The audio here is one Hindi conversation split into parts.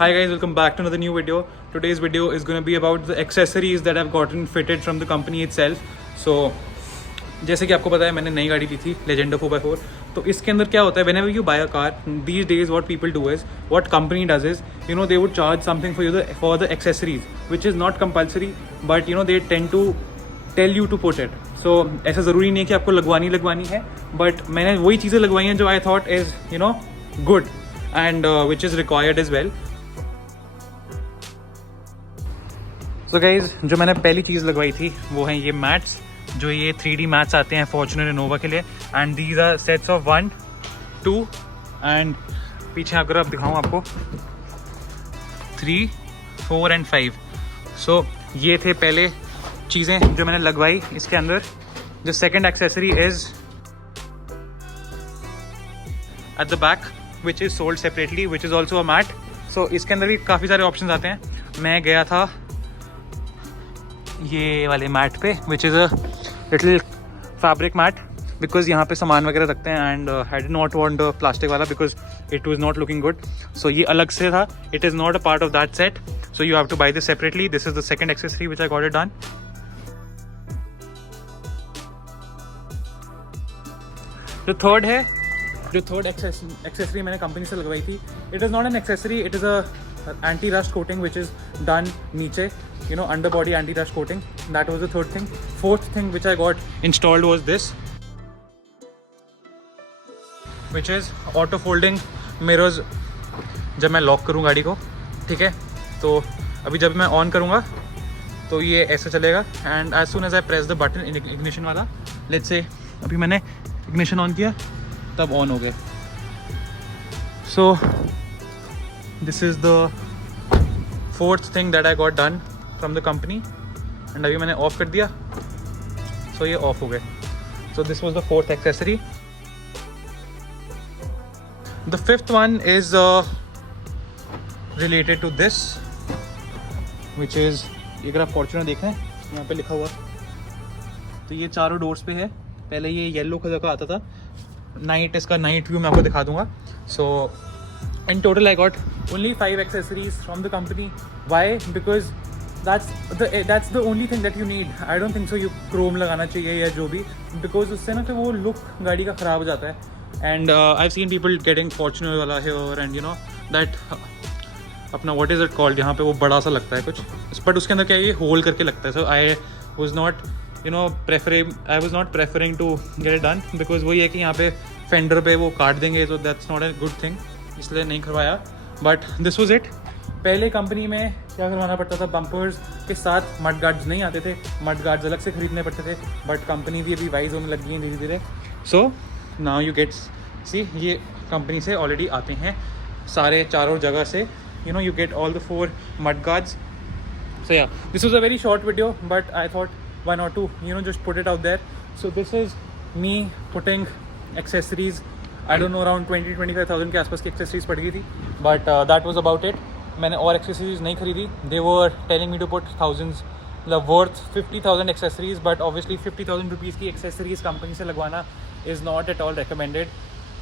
Hi guys, welcome back to another new video. Today's video is going to be about the accessories that I've gotten fitted from the company itself. So जैसे कि आपको पता है मैंने नई गाड़ी ली थी Legendo 4x4. तो इसके अंदर क्या होता है, whenever you buy a car these days what people do is, what company does is, you know, they would charge something for you for the accessories, which is not compulsory, but you know they tend to tell you to put it. So ऐसा ज़रूरी नहीं है कि आपको लगवानी है, but मैंने वही चीज़ें लगवाई हैं जो I thought is, you know, good and which is required as well. So guys, जो मैंने पहली चीज़ लगवाई थी वो हैं ये मैट्स, जो ये 3D मैट्स आते हैं फॉर्च्यूनर इनोवा के लिए, and these are sets of 1, 2 and पीछे अगर आप दिखाऊँ आपको 3, 4 एंड 5. सो ये थे पहले चीज़ें जो मैंने लगवाई. इसके अंदर जो second accessory is at the back which is sold separately, which is also a mat. So इसके अंदर भी काफ़ी सारे ऑप्शन आते हैं. मैं गया था ये वाले मैट पे, which is a little fabric mat, because यहाँ पे सामान वगैरह रखते हैं, and I did not want plastic वाला because it was not looking good. So ये अलग से था, it is not a part of that set, so you have to buy this separately. This is the second accessory which I got it done. जो थर्ड एक्सेसरी मैंने कंपनी से लगवाई थी, it is not an accessory, it is a anti rust coating which is done नीचे, you know, underbody anti rust coating. That was the third thing. Fourth thing which I got installed was this, which is auto folding mirrors. जब मैं लॉक करूँ गाड़ी को, ठीक है, तो अभी जब मैं ऑन करूँगा तो ये ऐसे चलेगा, and as soon as I press the button ignition वाला, लेट्स से अभी मैंने इग्निशन ऑन किया तब ऑन हो गए. सो this is the fourth thing that I got done from the company, and अभी मैंने ऑफ कर दिया, so ये ऑफ हो गए. So this was the fourth accessory. The fifth one is related to this, which is, अगर आप फॉर्च्यूनर देख रहे हैं यहाँ पे लिखा हुआ, तो ये चारों डोर्स पे है. पहले ये येलो कलर का आता था, इसका नाइट व्यू मैं आपको दिखा दूंगा. So in total I got only 5 accessories from the company. Why? Because that's the only thing that you need. I don't think so you chrome लगाना चाहिए या जो भी, because उससे ना तो वो लुक गाड़ी का ख़राब हो जाता है. And I've seen people getting Fortuner वाला here, and you know that अपना what is it called, यहाँ पे वो बड़ा सा लगता है कुछ, बट उसके अंदर क्या है, ये होल करके लगता है. So I was not preferring to get it done, because वही है कि यहाँ पे फेंडर पे वो काट देंगे, so that's not a good thing, इसलिए नहीं करवाया. But this was it. पहले कंपनी में क्या करवाना पड़ता था, बम्पर्स के साथ मड गार्ड्स नहीं आते थे, मड गार्ड्स अलग से खरीदने पड़ते थे, बट कंपनी भी अभी वाइज होने लगी है धीरे धीरे. सो नाउ यू गेट सी, ये कंपनी से ऑलरेडी आते हैं सारे चारों जगह से, you know, you get all the 4 mud guards. So yeah this was a very short video, but I thought one or two, you know, just put it out there. So this is me putting accessories. I don't know, around 20-25,000 के आसपास की एक्सेसरीज पड़ गई थी, but that was about it. मैंने और एक्सेसरीज नहीं खरीदी. They were telling me to put thousands, मतलब worth 50,000 accessories, but obviously 50,000 rupees की एक्सेसरीज कंपनी से लगवाना is not at all recommended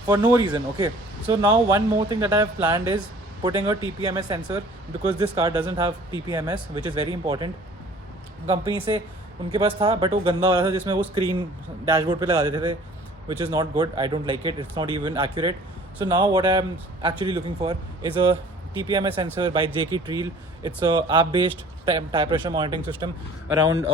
for no reason. Okay, so now one more thing that I have planned is putting a TPMS sensor, because this car doesn't have TPMS, which is very important. Company से उनके पास था, बट वो गंदा वाला था जिसमें वो स्क्रीन डैशबोर्ड पर लगा देते थे, which is not good. I don't like it. It's not even accurate. So now what I am actually looking for is a TPMS sensor by JK Treel. It's a app-based tire pressure monitoring system. Around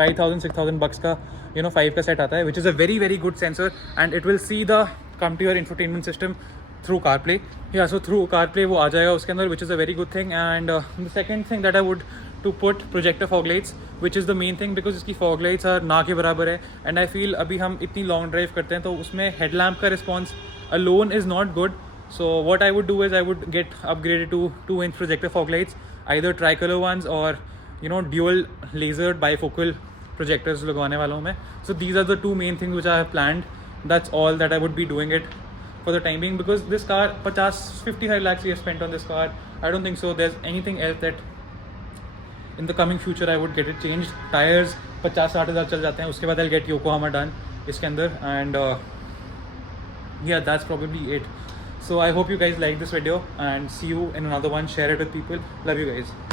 5,000-6,000 bucks का, you know, 5 का set आता है, which is a very very good sensor, and it will see the come to your infotainment system through CarPlay. Yeah, so through CarPlay वो आ जाएगा उसके अंदर, which is a very good thing. And the second thing that I would to put projector fog lights, which is the main thing, because इसकी fog lights are ना के बराबर है, and I feel अभी हम इतनी long drive करते हैं तो उसमें headlamp का response alone is not good. So what I would do is I would get upgraded to 2-inch projector fog lights, either tricolor ones or, you know, dual laser bifocal projectors लगवाने वाला हूँ मैं. So these are the 2 main things which I have planned. That's all that I would be doing it for the time being, because this car 55 lakhs we have spent on this car. I don't think so there's anything else that in the coming future I would get it changed. Tires 50-60 हज़ार चल जाते हैं, उसके बाद I'll get Yokohama done इसके अंदर, and yeah, that's probably it. So I hope you guys like this video and see you in another one. Share it with people. Love you guys.